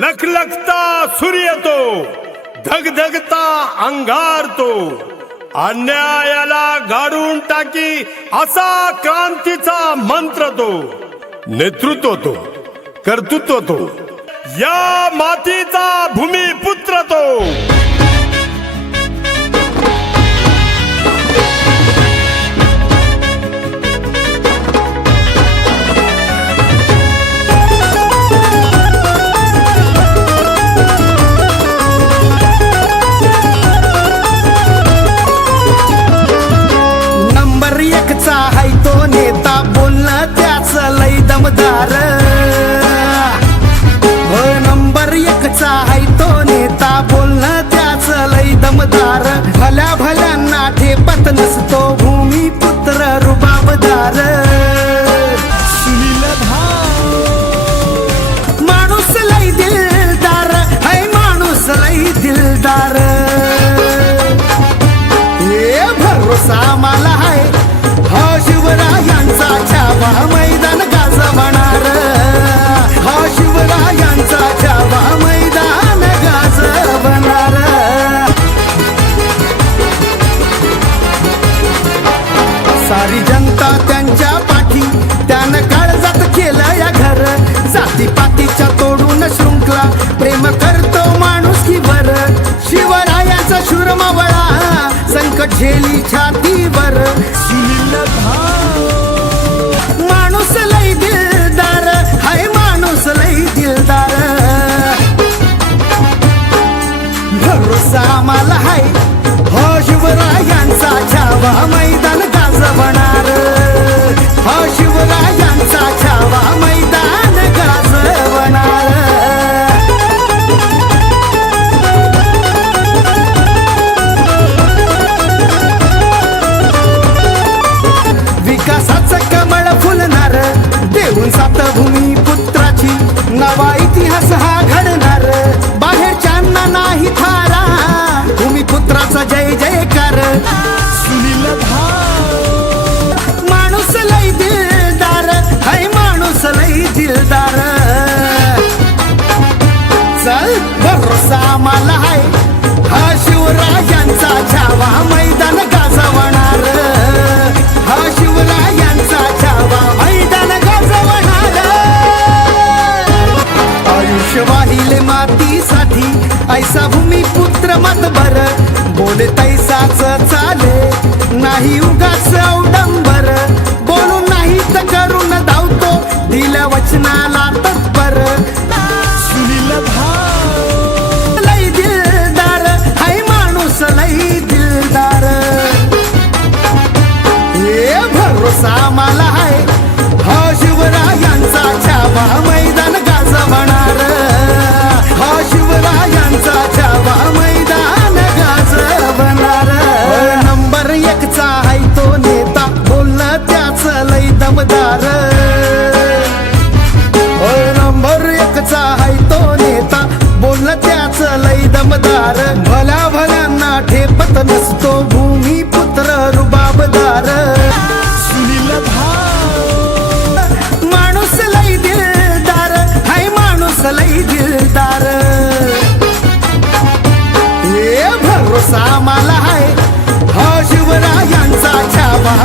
लखलखता सूर्य तो धगधगता अंगार तो. अन्यायाला गाडून टाकी असा क्रांतीचा मंत्र तो. नेतृत्व तो कर्तृत्व तो. या माती तो नेता बोलणं त्याच लय दमदार. हो नंबर एकचा हाय तो नेता बोलणं त्याच लय दमदार. भल्या भल्यांना ठेपत नसतो भूमिपुत्र रुबाबदार. माणूस लय दिलदार है माणूस लय दिलदार. शिवरायाचा शूरमावळा संकट झेली छातीवर. माणूस लय दिलदार हाय माणूस लय दिलदार. भरोसा मला हाय हो शिवरायांचा छावा मैदान गाजवणार. हो शिवरायांचा छावा मैदान ऐसा भूमिपुत्र मतबर बोले तैसाच चाले नाही उगाच अवडंबर बोलून नाही तर करून धावतो दिल्या वचनाला तत्पर. सुनील भाऊ लई दिलदार हाय माणूस लई दिलदार. हे भरोसा मला लय भला भल्यांना ठेपत नसतो भूमिपुत्र रुबाबदार. सुनील भाऊ माणूस लय दिलदार हाय माणूस लय दिलदार. हे भरोसा मला आहे हा शिवरायांचा छावा